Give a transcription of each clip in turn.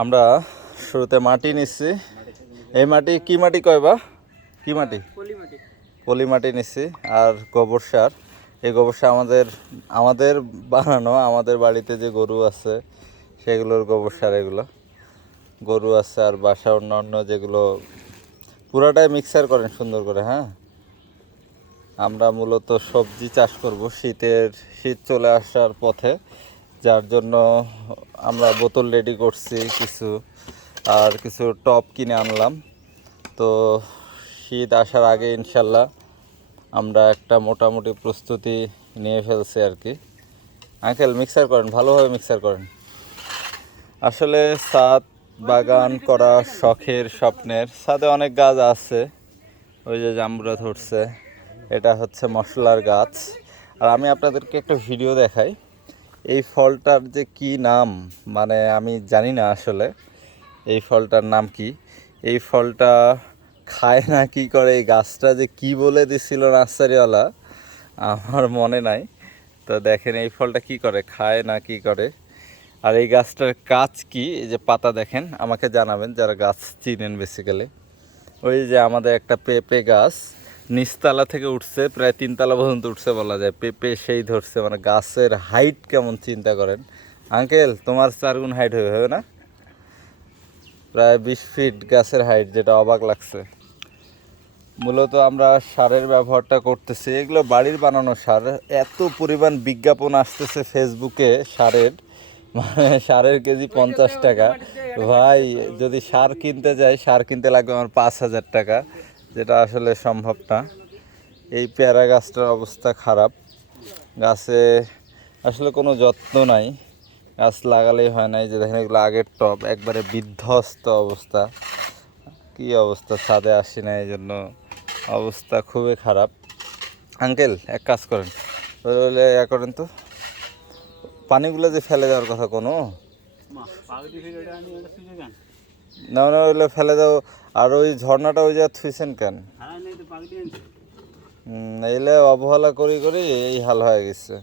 আমরা শুরুতে মাটি নিচ্ছি। এই মাটি কি মাটি কয় বা কি মাটি? পলি মাটি নিচ্ছি আর গোবর সার। এই গোবর সার আমাদের বানানো, আমাদের বাড়িতে যে গরু আছে সেগুলোর গোবর সার। এগুলো গরু আছে আর বাসা অন্য যেগুলো পুরাটাই মিক্সার করেন সুন্দর করে। হ্যাঁ, আমরা মূলত সবজি চাষ করব শীত চলে আসার পথে, যার জন্য আমরা বোতল রেডি করছি কিছু, আর কিছু টব কিনে আনলাম। তো শীত আসার আগে ইনশাল্লাহ আমরা একটা মোটামুটি প্রস্তুতি নিয়ে ফেলছি আর কি। আঙ্কেল মিক্সার করেন, ভালোভাবে মিক্সার করেন। আসলে ছাদ বাগান করা শখের স্বপ্নের। ছাদে অনেক গাছ আছে, ওই যে জাম্বুরা ধরছে, এটা হচ্ছে মশলার গাছ। আর আমি আপনাদেরকে একটা ভিডিও দেখাই। এই ফলটার যে কি নাম, মানে আমি জানি না আসলে এই ফলটার নাম কি। এই ফলটা খায় না কি করে, এই গাছটা যে কি বলে দিছিল নার্সারিওয়ালা আমার মনে নাই। তো দেখেন এই ফলটা কি করে, খায় না কি করে। আর এই গাছটার কাজ কি, এই যে পাতা দেখেন, আমাকে জানাবেন যারা গাছ চিনেন বেসিক্যালি। ওই যে আমাদের একটা পেঁপে গাছ নিচতলা থেকে উঠছে, প্রায় 3 তলা পর্যন্ত উঠছে বলা যায়। পেঁপে সেই ধরছে, মানে গাছের হাইট কেমন চিন্তা করেন। আঙ্কেল তোমার 4 গুণ হাইট হবে না? প্রায় 20 ফিট গাছের হাইট, যেটা অবাক লাগছে। মূলত আমরা সারের ব্যবহারটা করতেছি, এগুলো বাড়ির বানানো সার। এত পরিমাণ বিজ্ঞাপন আসতেছে ফেসবুকে সারের, মানে সারের কেজি 50 টাকা। ভাই যদি সার কিনতে যাই, সার কিনতে লাগবে আমার 5,000 টাকা, যেটা আসলে সম্ভব না। এই পেয়ারা গাছটার অবস্থা খারাপ, গাছে আসলে কোনো যত্ন নাই, গাছ লাগালেই হয় নাই। যে দেখেন এগুলো আগের টব, একবারে বিধ্বস্ত অবস্থা। কি অবস্থা, ছাদে আসি না, এই জন্য অবস্থা খুবই খারাপ। আঙ্কেল এক কাজ করেন, বলে করেন তো, পানিগুলো যে ফেলে দেওয়ার কথা কোনো না, না ওইগুলো ফেলে দাও। আর ওই ঝর্ণাটা ওই যা থুইছেন কেন? এইলে অবহেলা করি করি এই হাল হয়ে গেছে।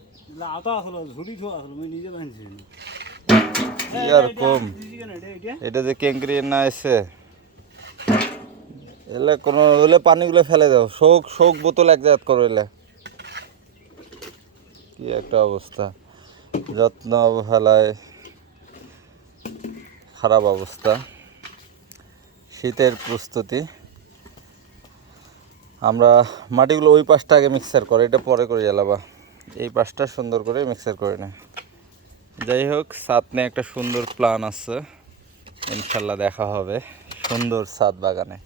আর কম এটা যে কেঙ্করি না এসে এলে কোনো ওইলে পানিগুলো ফেলে দাও, শোক বোতল এক জায়গা করো। এলে কি একটা অবস্থা, যত্ন অবহেলায় খারাপ অবস্থা। শীতের প্রস্তুতি, আমরা মাটিগুলো ওই পাশটা আগে মিক্সার করে, এটা পরে করে জ্বালাবা। এই পাশটা সুন্দর করে মিক্সার করে না। যাই হোক, ছাদ নিয়ে একটা সুন্দর প্ল্যান আছে, ইনশাল্লাহ দেখা হবে সুন্দর ছাদ বাগানে।